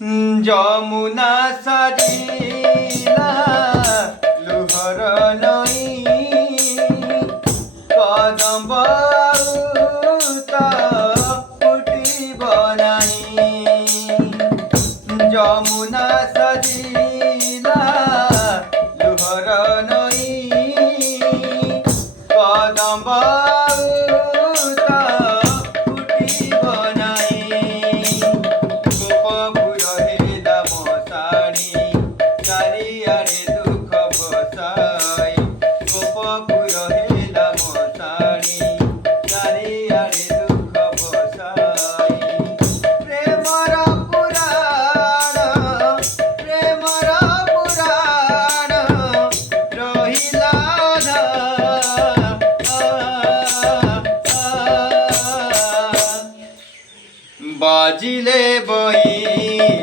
যমুনা সাজিলা লুহর নই কদম্ব ফুটিব নাই যমুনা সাজিলা লুহর নই কদম্ব ফুটিব নাই গোপপুর হেলা মশাণী চারিয়াড়ে দুঃখ বসাই গোপপুর হেলা মশাণী চারিয়াড়ে দুঃখ বসাই প্রেমর পুরাণ রহিলা বাজিলে বই